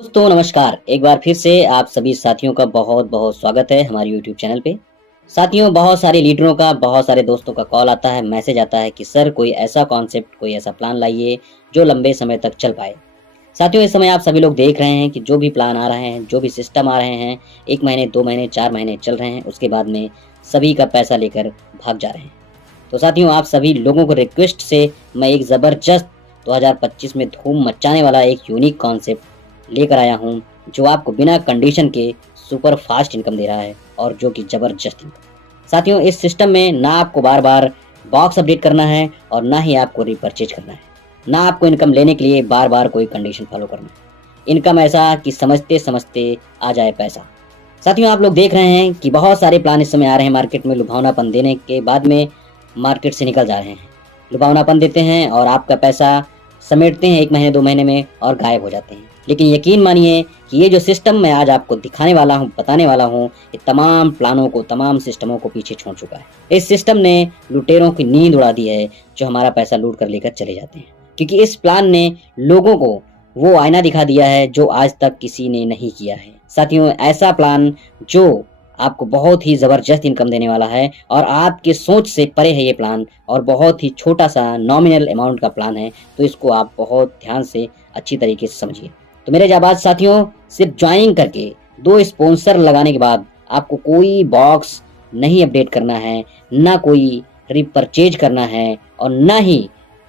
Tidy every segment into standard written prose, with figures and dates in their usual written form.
दोस्तों नमस्कार। एक बार फिर से आप सभी साथियों का बहुत बहुत स्वागत है हमारे YouTube चैनल पे। साथियों, बहुत सारे लीडरों का, बहुत सारे दोस्तों का कॉल आता है, मैसेज आता है कि सर कोई ऐसा कॉन्सेप्ट, कोई ऐसा प्लान लाइए जो लंबे समय तक चल पाए। साथियों, इस समय आप सभी लोग देख रहे हैं कि जो भी प्लान आ रहे हैं, जो भी सिस्टम आ रहे हैं, 1 महीने, 2 महीने, 4 महीने चल रहे हैं, उसके बाद में सभी का पैसा लेकर भाग जा रहे हैं। तो साथियों, आप सभी लोगों को रिक्वेस्ट से मैं एक ज़बरदस्त 2025 में धूम मचाने वाला एक यूनिक कॉन्सेप्ट लेकर आया हूं, जो आपको बिना कंडीशन के सुपर फास्ट इनकम दे रहा है और जो कि ज़बरदस्त इनकम। साथियों, इस सिस्टम में ना आपको बार-बार बॉक्स अपडेट करना है और ना ही आपको रीपरचेज करना है। ना आपको इनकम लेने के लिए बार-बार कोई कंडीशन फॉलो करना है। इनकम ऐसा कि समझते-समझते आ जाए पैसा। साथियों, आप लोग देख रहे हैं कि बहुत सारे प्लान इस समय आ रहे हैं मार्केट में, लुभावनापन देने के बाद में मार्केट से निकल जा रहे हैं। लुभावनापन देते हैं और आपका पैसा समेटते हैं 1 महीने 2 महीने में और गायब हो जाते हैं। लेकिन यकीन मानिए कि ये जो सिस्टम मैं आज आपको दिखाने वाला हूँ, बताने वाला हूँ, ये तमाम प्लानों को, तमाम सिस्टमों को पीछे छोड़ चुका है। इस सिस्टम ने लुटेरों की नींद उड़ा दी है, जो हमारा पैसा लूट कर लेकर चले जाते हैं। क्योंकि इस प्लान ने लोगों को वो आईना दिखा दिया है जो आज तक किसी ने नहीं किया है। साथियों, ऐसा प्लान जो आपको बहुत ही ज़बरदस्त इनकम देने वाला है और आपके सोच से परे है ये प्लान, और बहुत ही छोटा-सा नॉमिनल अमाउंट का प्लान है, तो इसको आप बहुत ध्यान से, अच्छी तरीके से समझिए। तो मेरे जाबाज साथियों, सिर्फ ज्वाइनिंग करके 2 स्पॉन्सर लगाने के बाद आपको कोई बॉक्स नहीं अपडेट करना है, ना कोई रीपरचेज करना है और ना ही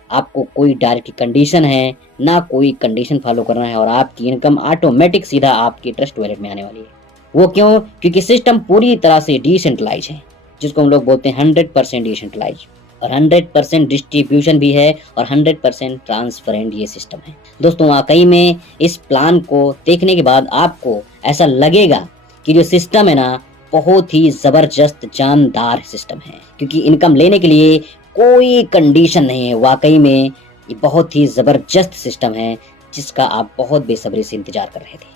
आपको कोई डायरेक्ट कंडीशन है, ना कोई कंडीशन फॉलो करना है और आपकी इनकम ऑटोमेटिक सीधा आपके ट्रस्ट वॉलेट में आने वाली है। वो क्यों? क्योंकि सिस्टम पूरी तरह से डिसेंट्रलाइज है, जिसको हम लोग बोलते हैं 100% डिसेंट्रलाइज, और 100% डिस्ट्रीब्यूशन भी है और 100% ट्रांसपेरेंट ये सिस्टम है। दोस्तों, वाकई में इस प्लान को देखने के बाद आपको ऐसा लगेगा कि जो सिस्टम है ना, बहुत ही ज़बरदस्त जानदार सिस्टम है, क्योंकि इनकम लेने के लिए कोई कंडीशन नहीं है। वाकई में ये बहुत ही ज़बरदस्त सिस्टम है, जिसका आप बहुत बेसब्री से इंतज़ार कर रहे थे।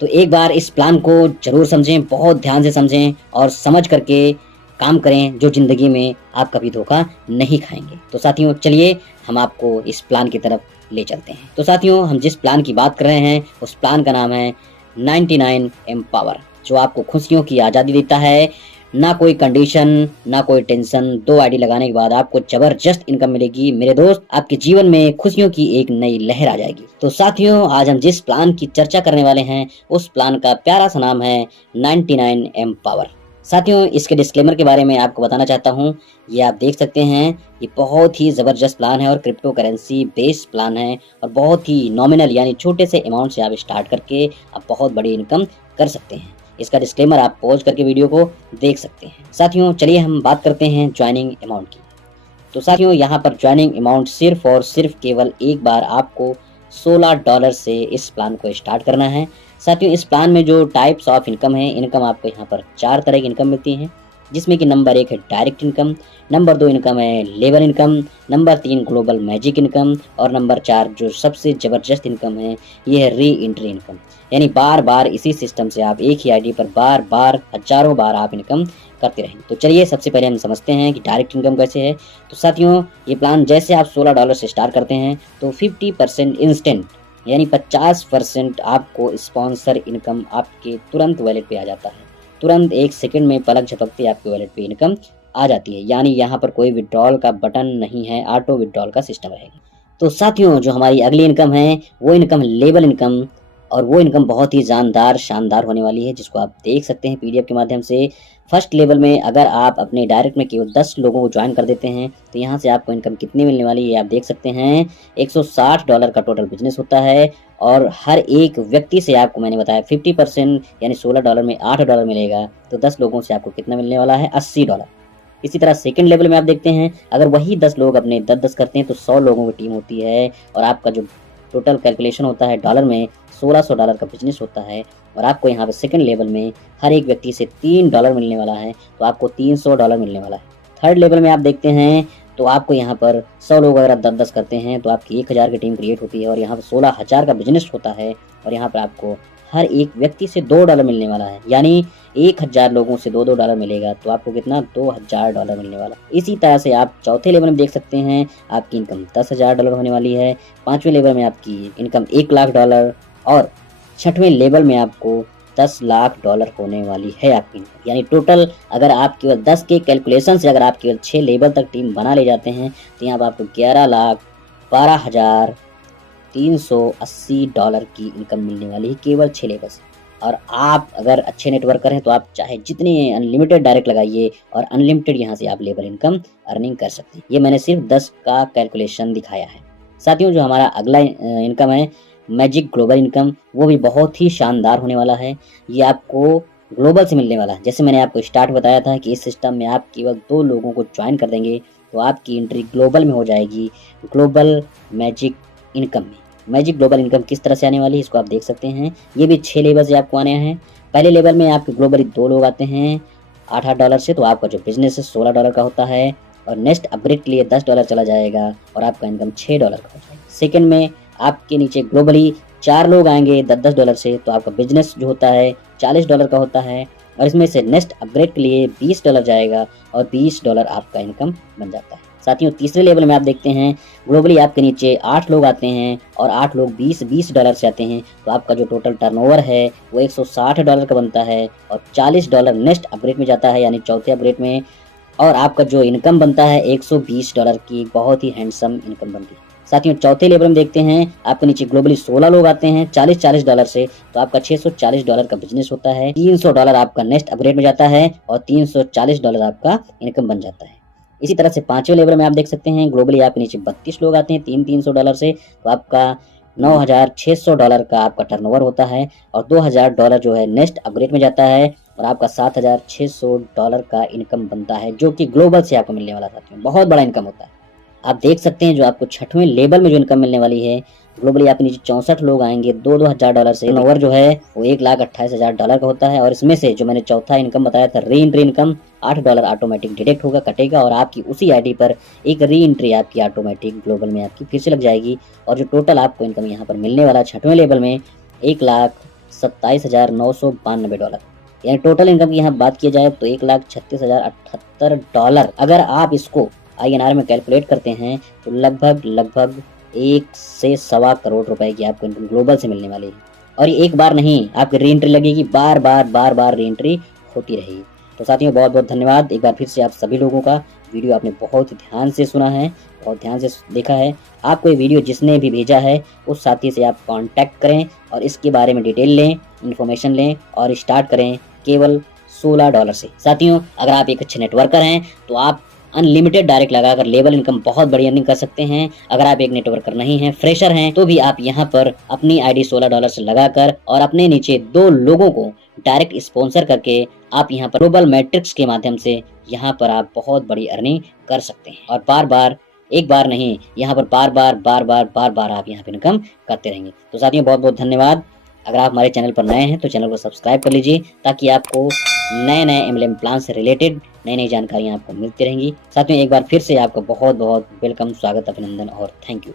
तो एक बार इस प्लान को ज़रूर समझें, बहुत ध्यान से समझें और समझ करके काम करें, जो ज़िंदगी में आप कभी धोखा नहीं खाएँगे। तो साथियों, चलिए हम आपको इस प्लान की तरफ ले चलते हैं। तो साथियों, हम जिस प्लान की बात कर रहे हैं, उस प्लान का नाम है 99 एम्पावर, जो आपको खुशियों की आज़ादी देता है। ना कोई कंडीशन, ना कोई टेंशन। 2 आईडी लगाने के बाद आपको ज़बरदस्त इनकम मिलेगी। मेरे दोस्त, आपके जीवन में खुशियों की एक नई लहर आ जाएगी। तो साथियों, आज हम जिस प्लान की चर्चा करने वाले हैं, उस प्लान का प्यारा सा नाम है 99 एम्पावर। साथियों, इसके डिस्क्लेमर के बारे में आपको बताना चाहता हूँ। ये आप देख सकते हैं, ये बहुत ही ज़बरदस्त प्लान है और क्रिप्टो करेंसी बेस्ड प्लान है और बहुत ही नॉमिनल यानी छोटे से अमाउंट से आप स्टार्ट करके आप बहुत बड़ी इनकम कर सकते हैं। इसका डिस्क्लेमर आप पॉज करके वीडियो को देख सकते हैं। साथियों, चलिए हम बात करते हैं ज्वाइनिंग अमाउंट की। तो साथियों, यहाँ पर ज्वाइनिंग अमाउंट सिर्फ और सिर्फ केवल एक बार आपको $16 से इस प्लान को स्टार्ट करना है। साथियों, इस प्लान में जो टाइप्स ऑफ इनकम है, इनकम आपको यहाँ पर 4 तरह की इनकम मिलती है, जिसमें कि नंबर 1 है डायरेक्ट इनकम, नंबर 2 इनकम है labour income, number 3 global magic income और नंबर 4 जो सबसे ज़बरदस्त इनकम है, ये है री एंट्री इनकम। यानी बार-बार इसी सिस्टम से आप एक ही आईडी पर बार-बार हज़ारों बार आप इनकम करते रहेंगे। तो चलिए सबसे पहले हम समझते हैं कि डायरेक्ट इनकम कैसे है। तो साथियों, ये प्लान जैसे आप $16 से स्टार्ट करते हैं तो 50% इंस्टेंट यानी 50% आपको स्पॉन्सर इनकम आपके तुरंत वॉलेट पे आ जाता है। तुरंत 1 सेकंड में पलक झपकते आपके वॉलेट पे इनकम आ जाती है। यानी यहाँ पर कोई विथड्रॉल का बटन नहीं है, ऑटो विथड्रॉल का सिस्टम रहेगा। तो साथियों, जो हमारी अगली इनकम है, वो इनकम लेबल इनकम, और वो इनकम बहुत ही जानदार, शानदार होने वाली है, जिसको आप देख सकते हैं पीडीएफ के माध्यम से। फर्स्ट लेवल में अगर आप अपने डायरेक्ट में केवल 10 लोगों को ज्वाइन कर देते हैं, तो यहाँ से आपको इनकम कितनी मिलने वाली है, ये आप देख सकते हैं। $160 का टोटल बिजनेस होता है और हर एक व्यक्ति से आपको मैंने बताया 50% यानी $16 में $8 मिलेगा। तो 10 लोगों से आपको कितना मिलने वाला है, $80। इसी तरह सेकंड लेवल में आप देखते हैं, अगर वही 10 लोग अपने 10-10 करते हैं तो 100 लोगों की टीम होती है और आपका जो टोटल कैलकुलेशन होता है डॉलर में, $1600 का बिजनेस होता है और आपको यहाँ पे सेकंड लेवल में हर एक व्यक्ति से $3 मिलने वाला है, तो आपको $300 मिलने वाला है। थर्ड लेवल में आप देखते हैं तो आपको यहाँ पर 100 लोग अगर 10-10 करते हैं तो आपकी 1000 की टीम क्रिएट होती है और यहाँ पर 16,000 का बिजनेस होता है और यहाँ पर आपको हर एक व्यक्ति से $2 मिलने वाला है। यानी 1000 लोगों से $2-2 मिलेगा, तो आपको कितना, $2000 मिलने वाला। इसी तरह से आप चौथे लेवल में देख सकते हैं, आपकी इनकम $10,000 होने वाली है। 5वें लेवल में आपकी इनकम $1,00,000 और 6वें लेवल में आपको 10 लाख डॉलर होने वाली है आपकी इनकम। यानी टोटल अगर आप केवल 10 के कैलकुलेशन से अगर आप केवल 6 लेवल तक टीम बना ले जाते हैं तो यहाँ पर आपको 11,12,380 डॉलर की इनकम मिलने वाली है केवल 6 लेवल से। और आप अगर अच्छे नेटवर्कर हैं तो आप चाहे जितने अनलिमिटेड डायरेक्ट लगाइए और अनलिमिटेड यहाँ से आप लेवल इनकम अर्निंग कर सकते हैं। ये मैंने सिर्फ 10 का कैलकुलेशन दिखाया है। साथियों, जो हमारा अगला इनकम है मैजिक ग्लोबल इनकम, वो भी बहुत ही शानदार होने वाला है। ये आपको ग्लोबल से मिलने वाला है। जैसे मैंने आपको स्टार्ट बताया था कि इस सिस्टम में आप केवल 2 लोगों को ज्वाइन कर देंगे तो आपकी एंट्री ग्लोबल में हो जाएगी, ग्लोबल मैजिक इनकम में। मैजिक ग्लोबल इनकम किस तरह से आने वाली है इसको आप देख सकते हैं। ये भी 6 लेवल से आपको आने हैं। पहले लेवल में आपके ग्लोबली 2 लोग आते हैं 8-8 डॉलर से, तो आपका जो बिजनेस है 16 डॉलर का होता है और नेक्स्ट अपग्रेड के लिए 10 डॉलर चला जाएगा और आपका इनकम 6 डॉलर का हो जाएगा। सेकेंड में आपके नीचे ग्लोबली 4 लोग आएंगे 10-10 डॉलर से, तो आपका बिजनेस जो होता है 40 डॉलर का होता है और इसमें से नेक्स्ट अपग्रेड के लिए 20 डॉलर जाएगा और 20 डॉलर आपका इनकम बन जाता है। साथियों, तीसरे लेवल में आप देखते हैं ग्लोबली आपके नीचे 8 लोग आते हैं और 8 लोग 20-20 डॉलर से आते हैं, तो आपका जो टोटल टर्नओवर है वो 160 डॉलर का बनता है और 40 डॉलर नेक्स्ट अपग्रेड में जाता है यानी चौथे अपग्रेड में, और आपका जो इनकम बनता है 120 डॉलर की बहुत ही हैंडसम इनकम बनती है। साथियों, चौथे लेवल में देखते हैं आपके नीचे ग्लोबली 16 लोग आते हैं 40-40 डॉलर से, तो आपका 640 डॉलर का बिजनेस होता है। 300 डॉलर आपका नेक्स्ट अपग्रेड में जाता है और 340 डॉलर आपका इनकम बन जाता है। इसी तरह से 5वें लेवल में आप देख सकते हैं ग्लोबली आपके नीचे 32 लोग आते हैं 300 डॉलर से, तो आपका 9,600 डॉलर का आपका टर्नओवर होता है और 2,000 डॉलर जो है नेक्स्ट अपग्रेड में जाता है और आपका 7,600 डॉलर का इनकम बनता है, जो कि ग्लोबल से आपको मिलने वाला साथियों बहुत बड़ा इनकम होता है। आप देख सकते हैं जो आपको 6वें लेवल में जो इनकम मिलने वाली है ग्लोबली आपके नीचे 64 लोग आएंगे 2-2 हज़ार डॉलर से। टर्नओवर जो है वो 1,28,000 डॉलर का होता है और इसमें से जो मैंने चौथा इनकम बताया था re entry income, 8 dollar automatic deduct होगा, कटेगा और आपकी उसी आईडी पर एक री एंट्री आपकी ऑटोमेटिक ग्लोबल में आपकी फिर से लग जाएगी और जो टोटल आपको इनकम यहाँ पर मिलने वाला 6वें लेवल में 1,27,992 डॉलर, यानी टोटल इनकम की यहाँ बात की जाए तो 1,36,078 डॉलर। अगर आप इसको INR में कैलकुलेट करते हैं तो लगभग 1 से सवा करोड़ रुपए की आपको इनकम ग्लोबल से मिलने वाली है। और ये एक बार नहीं, आपकी री एंट्री लगेगी, बार बार री एंट्री होती रहेगी। तो साथियों, बहुत बहुत धन्यवाद एक बार फिर से आप सभी लोगों का। वीडियो आपने बहुत ध्यान से सुना है, बहुत ध्यान से देखा है। आपको ये वीडियो जिसने भी भेजा है उस साथी से आप कांटेक्ट करें और इसके बारे में डिटेल लें, इन्फॉर्मेशन लें और स्टार्ट करें केवल 16 डॉलर से। साथियों, अगर आप एक अच्छे नेटवर्कर हैं तो आप अनलिमिटेड डायरेक्ट लगाकर लेवल इनकम बहुत बड़ी अर्निंग कर सकते हैं। अगर आप एक नेटवर्कर नहीं हैं, फ्रेशर हैं, तो भी आप यहाँ पर अपनी आईडी 16 डॉलर से लगाकर और अपने नीचे 2 लोगों को डायरेक्ट स्पॉन्सर करके आप यहाँ पर ग्लोबल मैट्रिक्स के माध्यम से यहाँ पर आप बहुत बड़ी अर्निंग कर सकते हैं और बार एक बार नहीं, यहाँ पर बार बार आप यहाँ पे इनकम करते रहेंगे। तो साथियों, बहुत बहुत धन्यवाद। अगर आप हमारे चैनल पर नए हैं तो चैनल को सब्सक्राइब कर लीजिए ताकि आपको नए MLM प्लान से रिलेटेड नई जानकारियाँ आपको मिलती रहेंगी। साथियों, एक बार फिर से आपका बहुत बहुत वेलकम, स्वागत, अभिनंदन और थैंक यू।